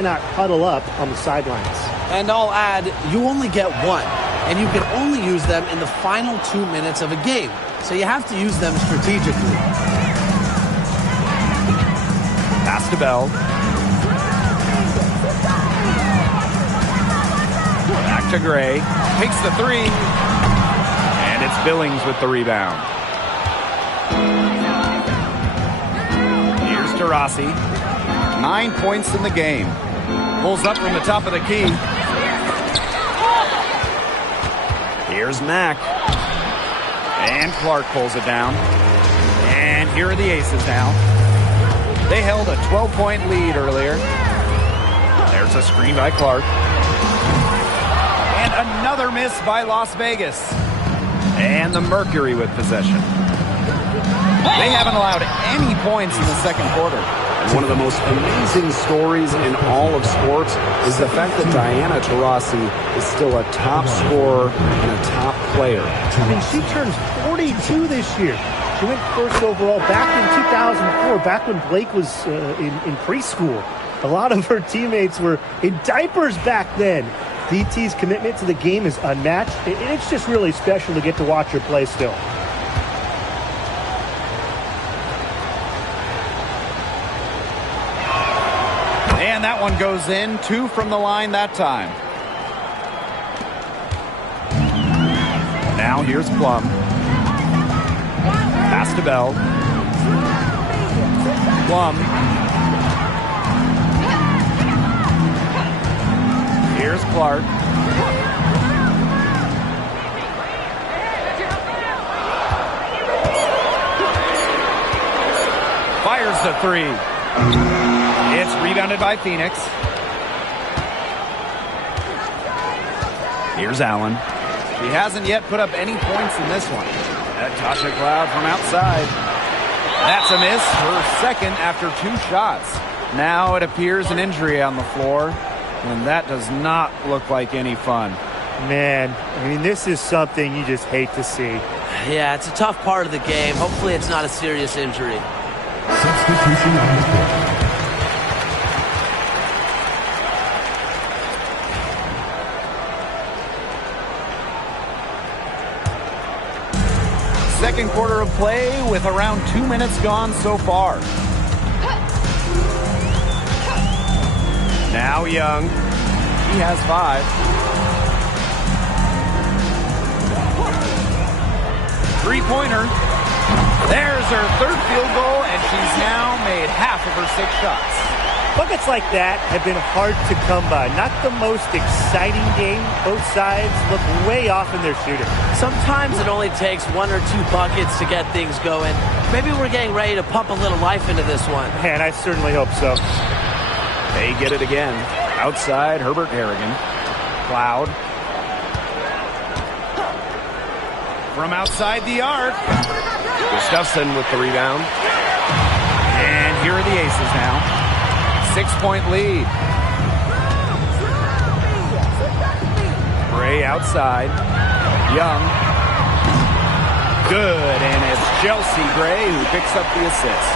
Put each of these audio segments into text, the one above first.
Not huddle up on the sidelines. And I'll add, you only get one, and you can only use them in the final 2 minutes of a game. So you have to use them strategically. Pass to Bell. Back to Gray. Takes the three. And it's Billings with the rebound. Here's to Rossi. 9 points in the game. Pulls up from the top of the key. Here's Mack. And Clark pulls it down. And here are the Aces now. They held a 12-point lead earlier. There's a screen by Clark. And another miss by Las Vegas. And the Mercury with possession. They haven't allowed any points in the second quarter. One of the most amazing stories in all of sports is the fact that Diana Taurasi is still a top scorer and a top player. I mean, she turns 42 this year. She went first overall back in 2004, back when Blake was in preschool. A lot of her teammates were in diapers back then. DT's commitment to the game is unmatched. It's just really special to get to watch her play still. And that one goes in. 2 from the line that time. Now here's Plum. Pass to Bell. Plum. Here's Clark. Fires the three. It's rebounded by Phoenix. Here's Allen. She hasn't yet put up any points in this one. Natasha Cloud from outside. That's a miss. Her second after 2 shots. Now it appears an injury on the floor, and that does not look like any fun. Man, I mean, this is something you just hate to see. Yeah, it's a tough part of the game. Hopefully it's not a serious injury. Substitution on the court. Second quarter of play with around 2 minutes gone so far. Now Young. He has 5. 3-pointer. There's her third field goal, and she's now made half of her 6 shots. Buckets like that have been hard to come by. Not the most exciting game. Both sides look way off in their shooting. Sometimes it only takes 1 or 2 buckets to get things going. Maybe we're getting ready to pump a little life into this one. Man, I certainly hope so. They get it again. Outside, Herbert Harrigan. Cloud. From outside the arc. Gustafson with the rebound. And here are the Aces now. 6-point lead. Gray outside. Young. Good, and it's Chelsea Gray who picks up the assist.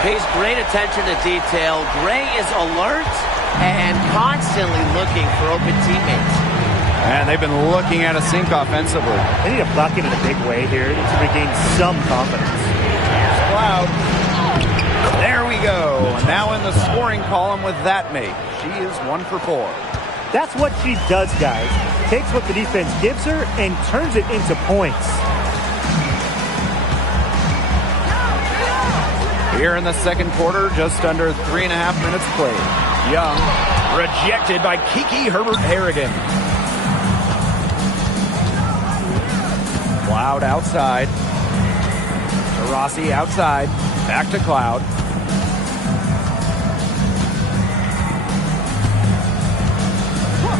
Pays great attention to detail. Gray is alert and constantly looking for open teammates. And they've been looking at a sink offensively. They need a bucket in a big way here to regain some confidence. Here's Cloud. There we go. Now in the scoring column with that mate. She is 1 for 4. That's what she does, guys. Takes what the defense gives her and turns it into points. Here in the second quarter, just under 3.5 minutes played. Young, rejected by Kiki Herbert Harrigan. Cloud outside. Rossi outside. Back to Cloud.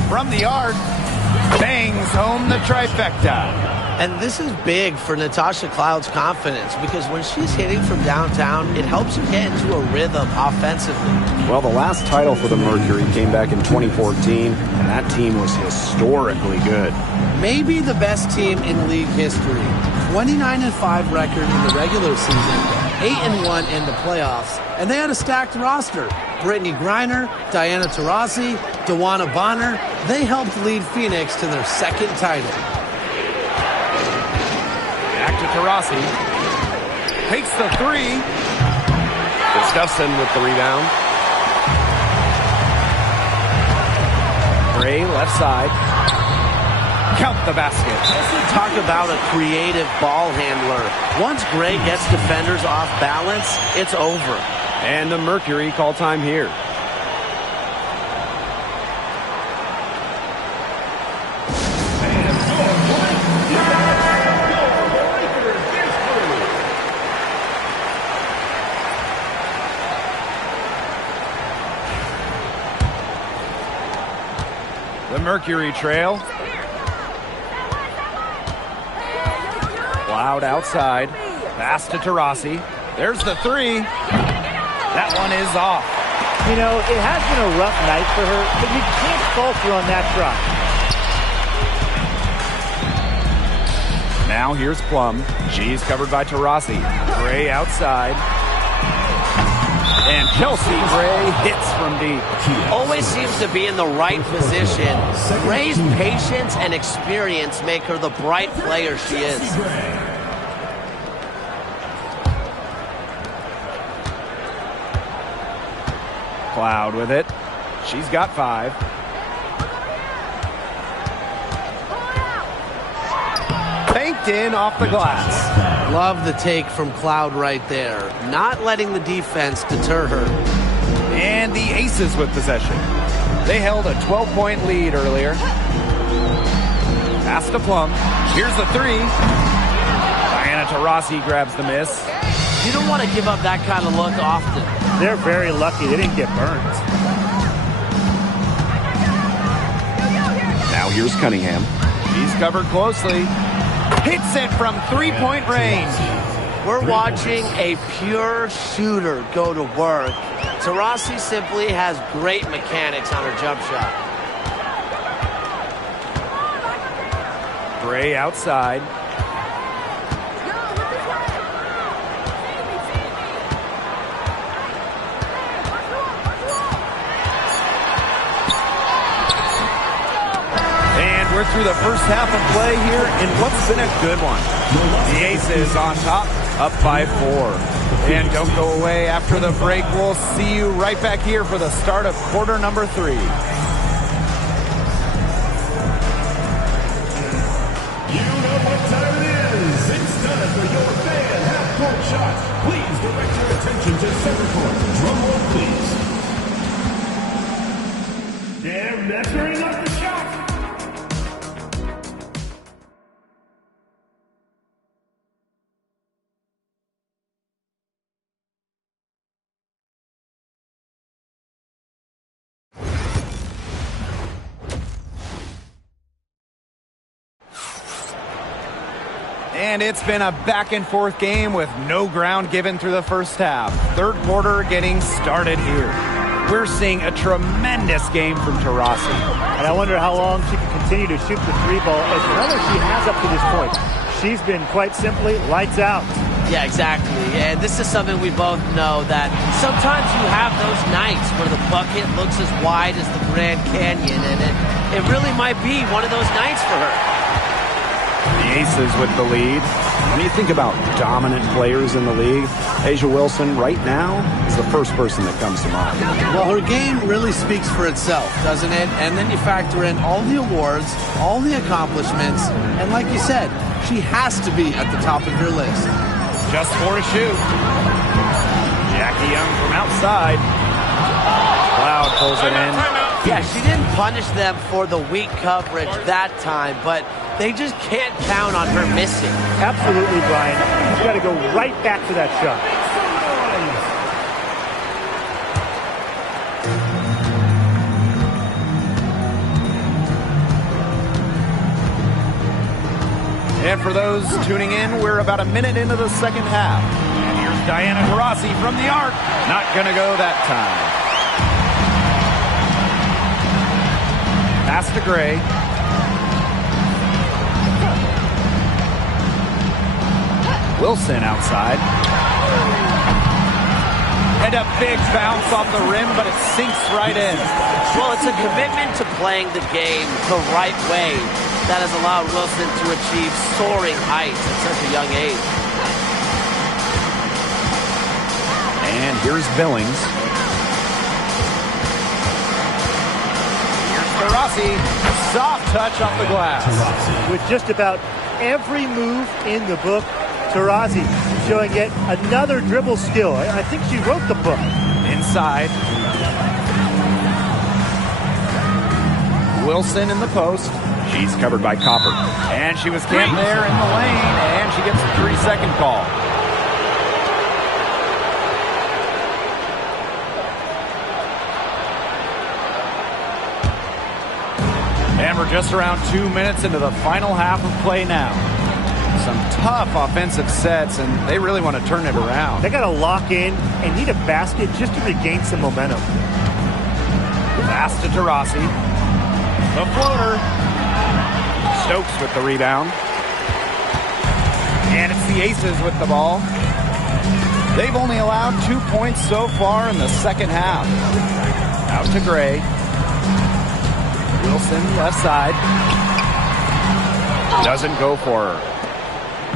From the arc, bangs home the trifecta. And this is big for Natasha Cloud's confidence because when she's hitting from downtown, it helps her get into a rhythm offensively. Well, the last title for the Mercury came back in 2014, and that team was historically good. Maybe the best team in league history. 29-5 record in the regular season 8-1 in the playoffs, and they had a stacked roster. Brittany Griner, Diana Taurasi, Dawana Bonner, they helped lead Phoenix to their second title. Back to Taurasi. Takes the three. Gustafson with the rebound. Gray left side. Count the basket. Talk about a creative ball handler. Once Gray gets defenders off balance, it's over. And the Mercury call time here. The Mercury trail. Cloud outside. Pass to Taurasi. There's the three. That one is off. You know, it has been a rough night for her, but you can't falter on that shot. Now here's Plum. She's covered by Taurasi. Gray outside. And Chelsea Gray hits from deep. Always seems to be in the right position. Gray's patience and experience make her the bright player she is. Cloud with it. She's got 5. Banked in off the glass. Love the take from Cloud right there. Not letting the defense deter her. And the Aces with possession. They held a 12-point lead earlier. Pass to Plum. Here's the three. Diana Taurasi grabs the miss. You don't want to give up that kind of look often. They're very lucky they didn't get burned. Now here's Cunningham. He's covered closely. Hits it from three-point range. We're watching a pure shooter go to work. Taurasi simply has great mechanics on her jump shot. Gray outside. We're through the first half of play here in what's been a good one. The Aces on top, up by 4. And don't go away after the break. We'll see you right back here for the start of quarter number 3. You know what time it is. It's time for your fan half-court shots. Please direct your attention to center court. Drum roll, please. They're measuring up the shot. And it's been a back-and-forth game with no ground given through the first half. Third quarter getting started here. We're seeing a tremendous game from Taurasi. And I wonder how long she can continue to shoot the 3 ball as well as she has up to this point. She's been quite simply lights out. Yeah, exactly. And this is something we both know, that sometimes you have those nights where the bucket looks as wide as the Grand Canyon, and it really might be one of those nights for her. The Aces with the lead. When you think about dominant players in the league, A'ja Wilson right now is the first person that comes to mind. Well, her game really speaks for itself, doesn't it? And then you factor in all the awards, all the accomplishments, and like you said, she has to be at the top of your list. Just 4 to shoot. Jackie Young from outside. Cloud pulls it in. Yeah, she didn't punish them for the weak coverage that time, but they just can't count on her missing. Absolutely, Brian. You've got to go right back to that shot. And for those tuning in, we're about a minute into the second half. And here's Diana Taurasi from the arc. Not going to go that time. Pass to Gray. Wilson outside. And a big bounce off the rim, but it sinks right in. Well, it's a commitment to playing the game the right way that has allowed Wilson to achieve soaring heights at such a young age. And here's Billings. Here's Taurasi. Soft touch off the glass. With just about every move in the book, Taurasi showing yet another dribble skill. I think she wrote the book. Inside. Wilson in the post. She's covered by Copper. And she was camped there in the lane, and she gets a 3-second call. And we're just around 2 minutes into the final half of play now. Some tough offensive sets, and they really want to turn it around. They got to lock in and need a basket just to regain some momentum. Pass to Taurasi. The floater. Stokes with the rebound. And it's the Aces with the ball. They've only allowed 2 points so far in the second half. Out to Gray. Wilson left side. Doesn't go for her.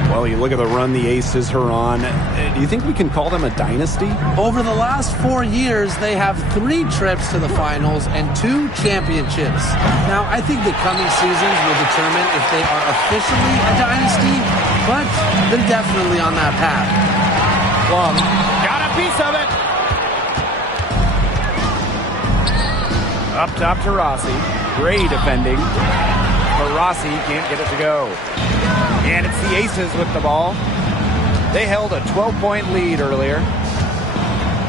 Well, you look at the run the Aces are on. Do you think we can call them a dynasty? Over the last 4 years, they have 3 trips to the finals and 2 championships. Now, I think the coming seasons will determine if they are officially a dynasty, but they're definitely on that path. Plum got a piece of it. Up top to Rossi. Gray defending. Rossi can't get it to go. And it's the Aces with the ball. They held a 12-point lead earlier.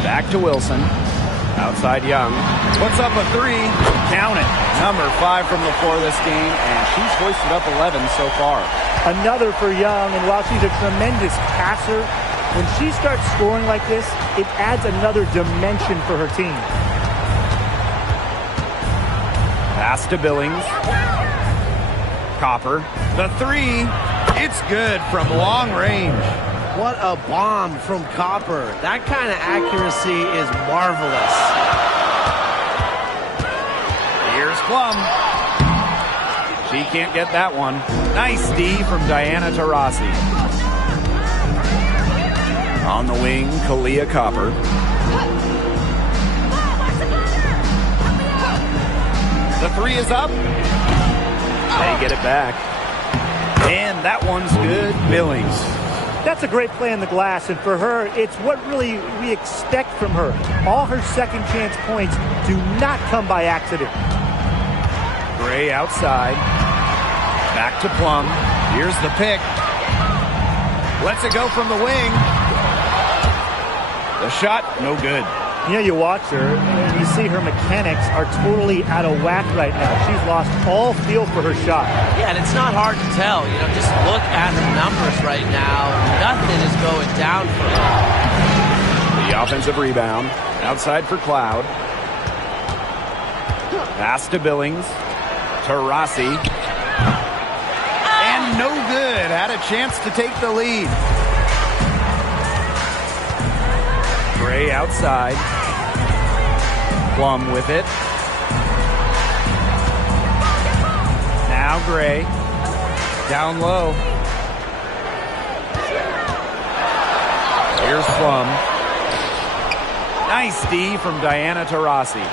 Back to Wilson. Outside Young. Puts up a 3. Count it. Number 5 from the floor this game, and she's hoisted up 11 so far. Another for Young, and while she's a tremendous passer, when she starts scoring like this, it adds another dimension for her team. Pass to Billings. Copper. The 3. It's good from long range. What a bomb from Copper. That kind of accuracy is marvelous. Here's Plum. She can't get that one. Nice D from Diana Taurasi. On the wing, Kalia Copper. The 3 is up. They get it back. And that one's good. Billings. That's a great play on the glass, and for her, it's what really we expect from her. All her second chance points do not come by accident. Gray outside. Back to Plum. Here's the pick. Lets it go from the wing. The shot, no good. You know, you watch her, and you see her mechanics are totally out of whack right now. She's lost all feel for her shot. Yeah, and it's not hard to tell. You know, just look at her numbers right now. Nothing is going down for her. The offensive rebound. Outside for Cloud. Pass to Billings. Taurasi. And no good. Had a chance to take the lead. Gray outside. Plum with it. Now Gray. Down low. Here's Plum. Nice D from Diana Taurasi.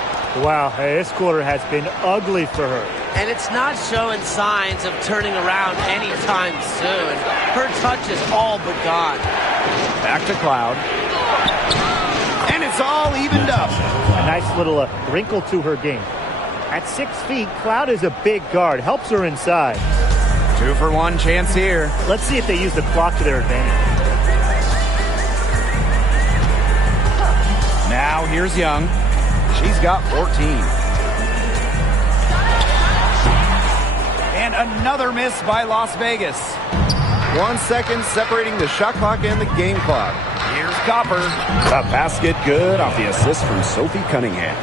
Wow, hey, this quarter has been ugly for her. And it's not showing signs of turning around anytime soon. Her touch is all but gone. Back to Cloud. And it's all evened up. A nice little wrinkle to her game. At 6 feet, Cloud is a big guard. Helps her inside. 2-for-1 chance here. Let's see if they use the clock to their advantage. Now here's Young. She's got 14. And another miss by Las Vegas. 1 second separating the shot clock and the game clock. Here's Copper. A basket good off the assist from Sophie Cunningham.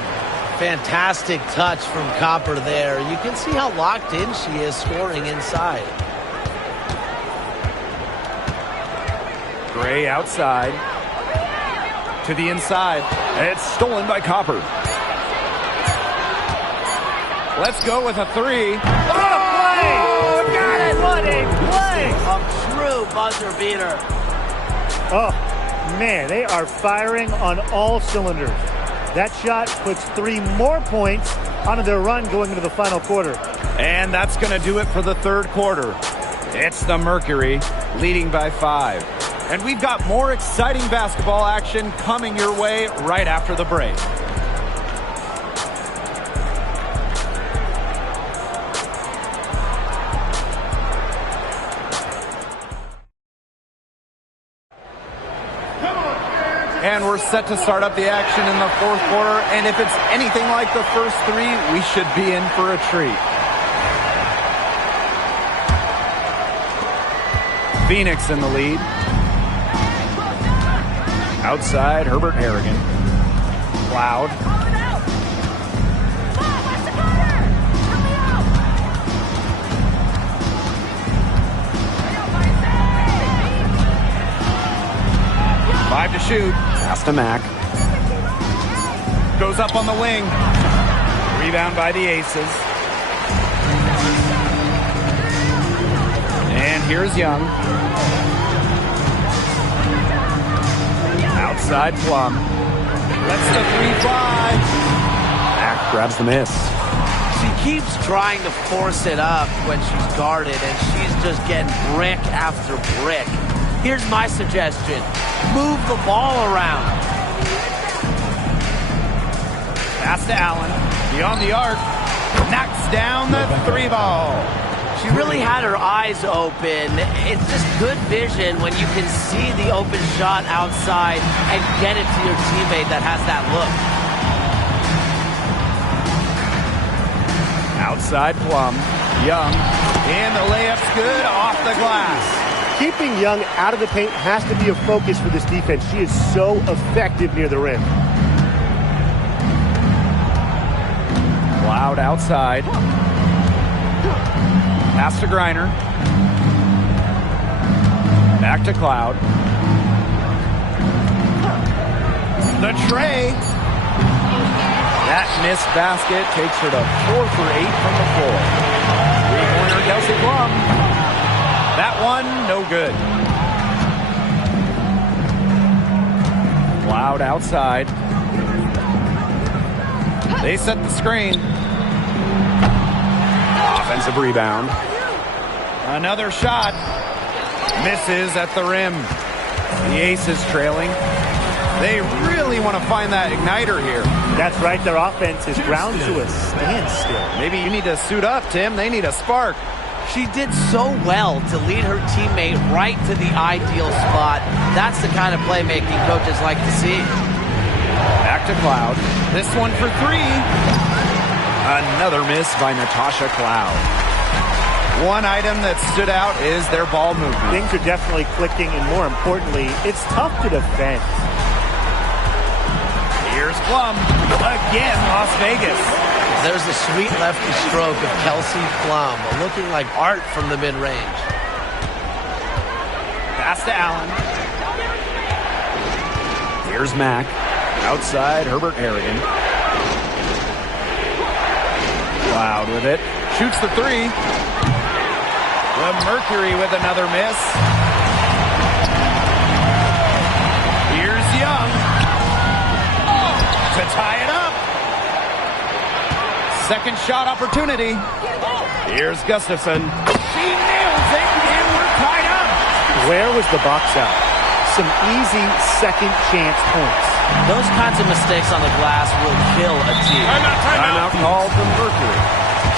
Fantastic touch from Copper there. You can see how locked in she is scoring inside. Gray outside. To the inside. It's stolen by Copper. Let's go with a three. Oh, got it! What a play! A true buzzer beater. Oh, man, they are firing on all cylinders. That shot puts 3 more points onto their run going into the final quarter. And that's going to do it for the third quarter. It's the Mercury leading by 5. And we've got more exciting basketball action coming your way right after the break. And we're set to start up the action in the fourth quarter. And if it's anything like the first 3, we should be in for a treat. Phoenix in the lead. Outside, Herbert Harrigan. Cloud. Five to shoot. Pass to Mack. Goes up on the wing. Rebound by the Aces. And here's Young. Outside Plum. Lets the 3 fly. Mack grabs the miss. She keeps trying to force it up when she's guarded, and she's just getting brick after brick. Here's my suggestion. Move the ball around. Pass to Allen. Beyond the arc. Knocks down the 3 ball. She really had her eyes open. It's just good vision when you can see the open shot outside and get it to your teammate that has that look. Outside Plum. Young. And the layup's good off the glass. Keeping Young out of the paint has to be a focus for this defense. She is so effective near the rim. Cloud outside. Pass to Griner. Back to Cloud. The tray. That missed basket takes her to 4 for 8 from the floor. 3-pointer Kelsey Plum. That one, no good. Cloud outside. They set the screen. Offensive rebound. Another shot. Misses at the rim. The Aces trailing. They really want to find that igniter here. That's right. Their offense is ground to a standstill. Maybe you need to suit up, Tim. They need a spark. She did so well to lead her teammate right to the ideal spot. That's the kind of playmaking coaches like to see. Back to Cloud. This one for 3. Another miss by Natasha Cloud. One item that stood out is their ball movement. Things are definitely clicking, and more importantly, it's tough to defend. Here's Plum. Again, Las Vegas. There's the sweet lefty stroke of Kelsey Plum, looking like art from the mid-range. Pass to Allen. Here's Mack. Outside, Herbert Harrigan. Cloud with it. Shoots the 3. The Mercury with another miss. Here's Young. To tie it up. Second shot opportunity. Here's Gustafson. She nails it, and we're tied up. Where was the box out? Some easy second chance points. Those kinds of mistakes on the glass will kill a team. Timeout called the Mercury.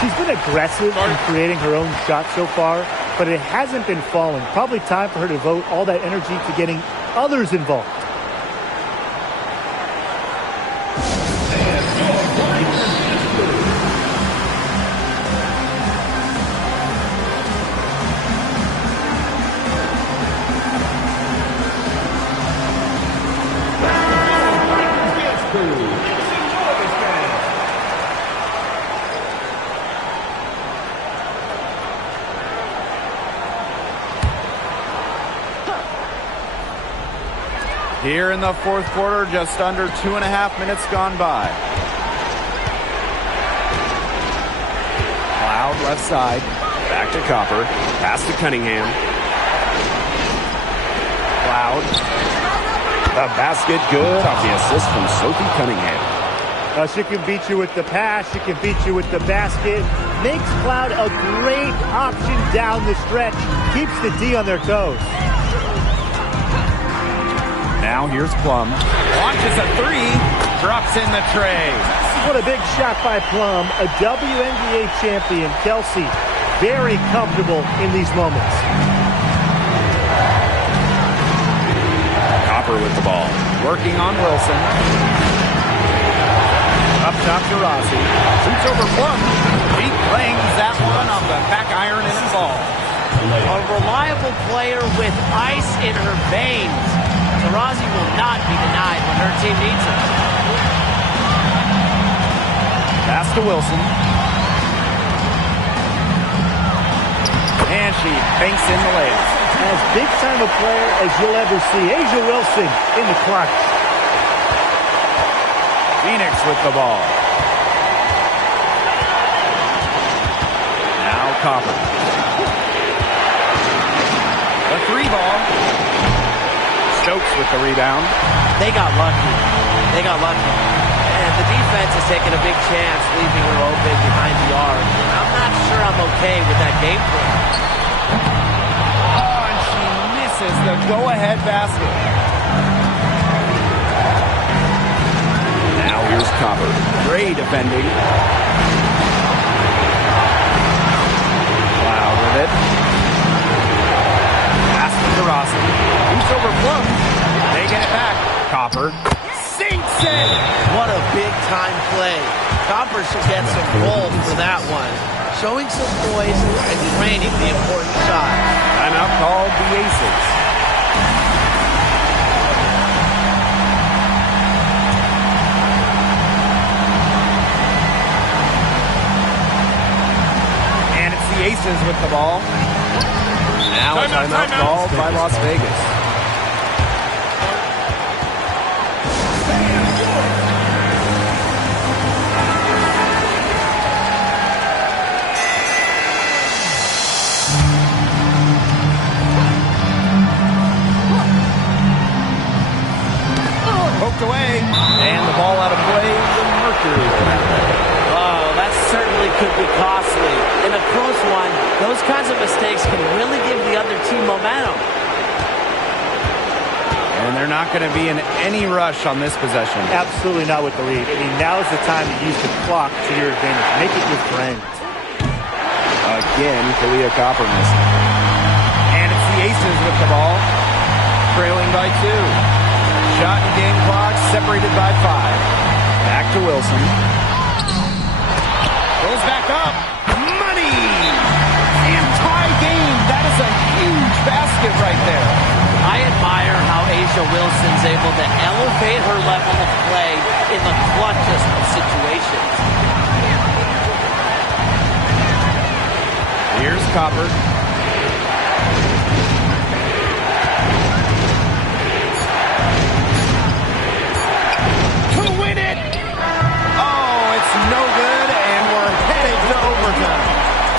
She's been aggressive in creating her own shot so far, but it hasn't been falling. Probably time for her to devote all that energy to getting others involved. Here in the fourth quarter, just under 2.5 minutes gone by. Cloud left side. Back to Copper. Pass to Cunningham. Cloud. The basket good off the assist from Sophie Cunningham. She can beat you with the pass. She can beat you with the basket. Makes Cloud a great option down the stretch. Keeps the D on their toes. Now here's Plum. Launches a three. Drops in the tray. What a big shot by Plum. A WNBA champion, Kelsey. Very comfortable in these moments. Copper with the ball. Working on Wilson. Up top to Rossi. Shoots over Plum. He claims that one off the back iron and the ball. A reliable player with ice in her veins. Rossi will not be denied when her team needs him. Pass to Wilson. And she banks in the layup. As big time a player as you'll ever see. A'ja Wilson in the clutch. Phoenix with the ball. Now Copper. The three ball. Stokes with the rebound. They got lucky. And the defense is taking a big chance, leaving her open behind the arc. And I'm not sure I'm okay with that game plan. Oh, and she misses the go-ahead basket. Now here's Copper. Great defending. Cloud with it. Pass to Rossi. Who's over Plum? They get it back. Copper sinks it. What a big-time play. Copper should get some gold for that one. Showing some poise and draining the important shot. Timeout called the Aces. And it's the Aces with the ball. Now a timeout called by Las Vegas. Poked away, and the ball out of play. The Mercury. Oh, that certainly could be costly. In a close one, those kinds of mistakes can really give the other team momentum. And they're not going to be in any rush on this possession. Absolutely not with the lead. I mean, now's the time to use the clock to your advantage. Make it your friend. Again, Kalia Copper missing. And it's the Aces with the ball. Trailing by 2. Shot and game clock separated by 5. Back to Wilson. Goes back up. Money! And tie game. That is a huge basket right there. I admire how A'ja Wilson's able to elevate her level of play in the clutchest of situations. Here's Copper. To win it! Oh, it's no good, and we're headed to overtime.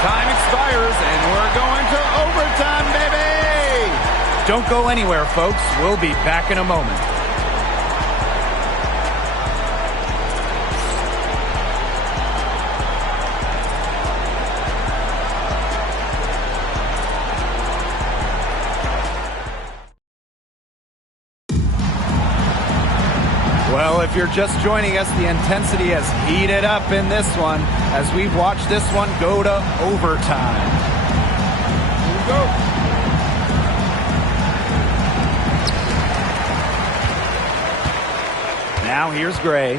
Time expires, and we're going to overtime, baby! Don't go anywhere, folks. We'll be back in a moment. Well, if you're just joining us, the intensity has heated up in this one as we've watched this one go to overtime. Here we go. Now here's Gray.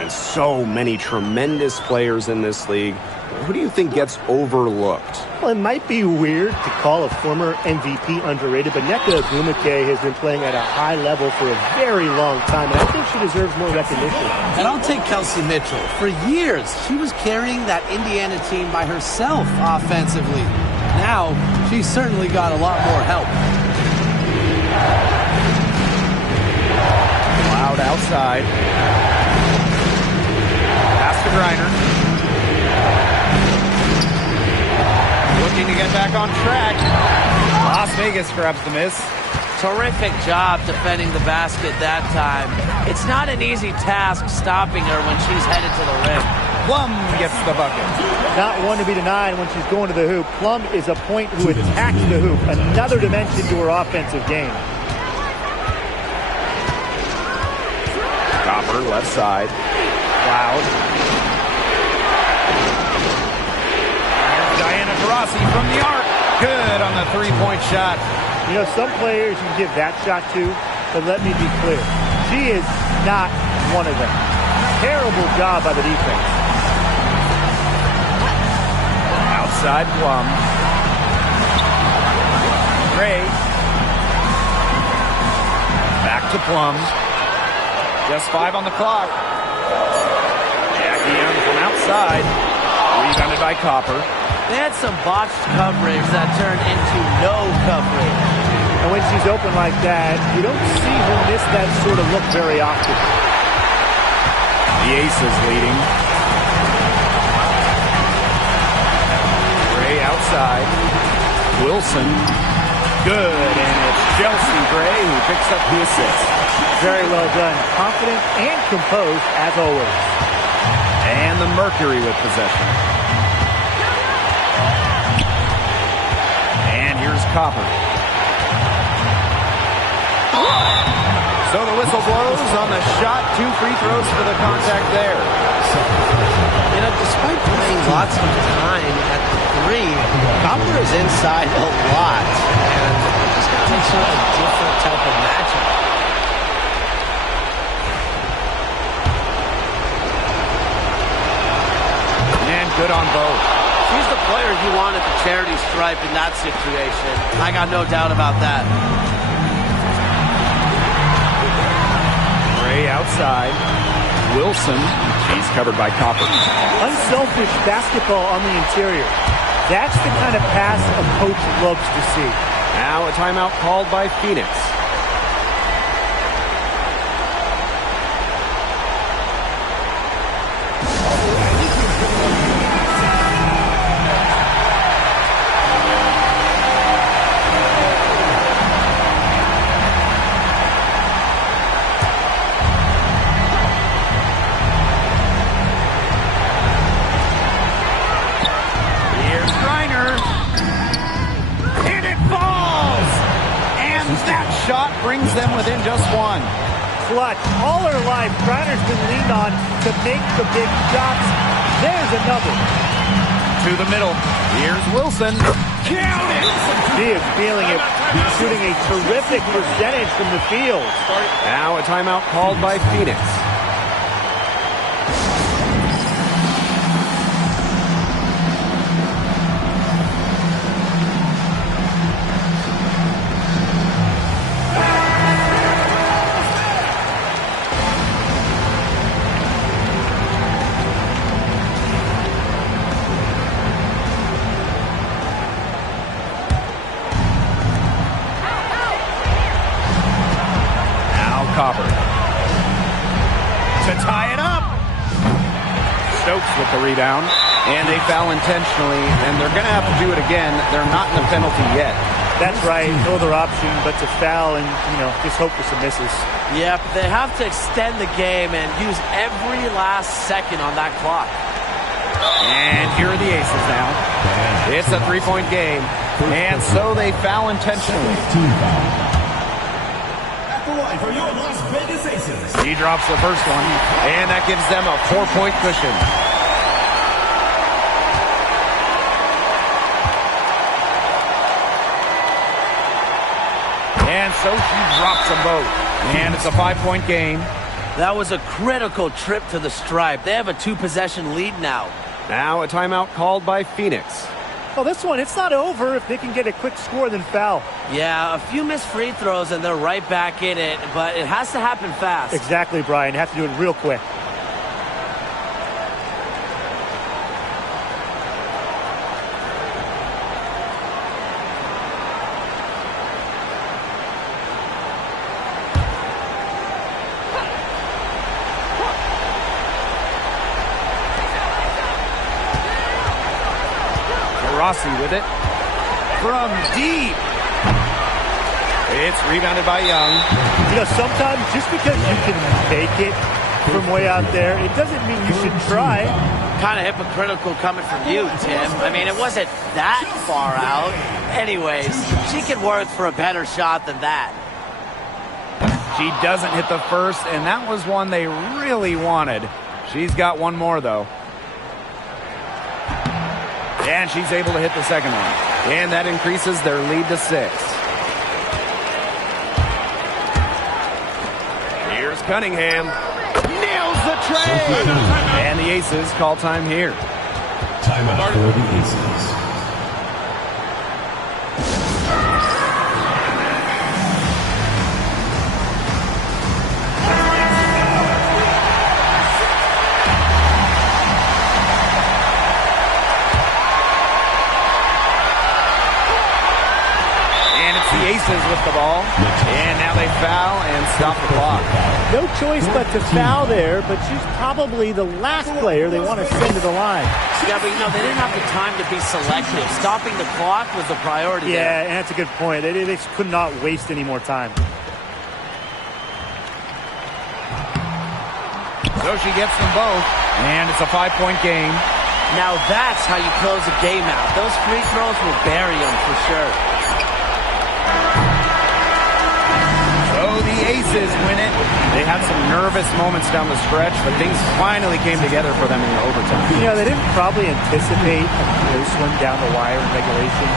And so many tremendous players in this league. Who do you think gets overlooked? Well, it might be weird to call a former MVP underrated, but Nneka Ogwumike has been playing at a high level for a very long time, and I think she deserves more recognition. And I'll take Kelsey Mitchell. For years, she was carrying that Indiana team by herself offensively. Now, she certainly got a lot more help. Loud outside. Pass to Griner. Looking to get back on track. Las Vegas grabs the miss. Terrific job defending the basket that time. It's not an easy task stopping her when she's headed to the rim. Plum gets the bucket. Not one to be denied when she's going to the hoop. Plum is a point who attacks the hoop. Another dimension to her offensive game. Copper, left side. Cloud. Diana Taurasi from the arc. Good on the three-point shot. You know, some players you can give that shot to, but let me be clear. She is not one of them. Terrible job by the defense. Outside Plum. Gray. Back to Plum. Just 5 on the clock. Jackie Young from outside. Rebounded by Copper. They had some botched coverage that turned into no coverage. And when she's open like that, you don't see her miss that sort of look very often. The Aces leading. Gray outside. Wilson. Good, and it's Chelsea Gray who picks up the assist. Very well done. Confident and composed as always. And the Mercury with possession. And here's Copper. So the whistle blows on the shot. 2 free throws for the contact there. You know, despite playing lots of time at the 3, Copper is inside a lot. And it just makes her a different type of matchup. And good on both. She's the player you want at the charity stripe in that situation. I got no doubt about that. Gray outside. Wilson. She's covered by Copper. Unselfish basketball on the interior. That's the kind of pass a coach loves to see. Now a timeout called by Phoenix. Brings them within just 1. Clutch. All her life, Griner's been leaned on to make the big shots. There's another. To the middle. Here's Wilson. Count it! She is feeling it. Shooting a terrific percentage from the field. Now a timeout called by Phoenix. Copper. To tie it up. Stokes with the rebound. And they foul intentionally, and they're going to have to do it again. They're not in the penalty yet. That's right. No other option but to foul and, just hope for some misses. Yep, they have to extend the game and use every last second on that clock. And here are the Aces now. It's a 3-point game. And so they foul intentionally. For your Las Vegas Aces. He drops the first one, and that gives them a 4-point cushion. And so she drops them both. And it's a 5-point game. That was a critical trip to the stripe. They have a 2-possession lead now. Now a timeout called by Phoenix. Well, this one, it's not over if they can get a quick score then foul. Yeah, a few missed free throws and they're right back in it, but it has to happen fast. Exactly, Brian. Have to do it real quick. Rossi with it from deep. It's rebounded by Young. You know, sometimes just because you can make it from way out there, it doesn't mean you should try. Kind of hypocritical coming from you, Tim. I mean, it wasn't that far out. Anyways, she can work for a better shot than that. She doesn't hit the first, and that was one they really wanted. She's got one more, though. And she's able to hit the second one. And that increases their lead to 6. Here's Cunningham. Nails the tray! And the Aces call time here. Timeout for the Aces. Aces with the ball, and now they foul and stop the clock. No choice but to foul there, but she's probably the last player they want to send to the line. Yeah, but you know, they didn't have the time to be selective. Stopping the clock was the priority there. Yeah, and that's a good point. They could not waste any more time. So she gets them both, and it's a 5-point game. Now that's how you close a game out. Those free throws will bury them for sure. So the Aces win it. They had some nervous moments down the stretch, but things finally came together for them in the overtime. You know, they didn't probably anticipate a close one down the wire in regulation,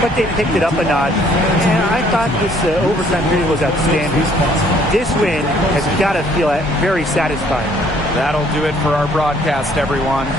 but they picked it up a notch. And I thought this overtime period was outstanding. This win has got to feel very satisfying. That'll do it for our broadcast, everyone.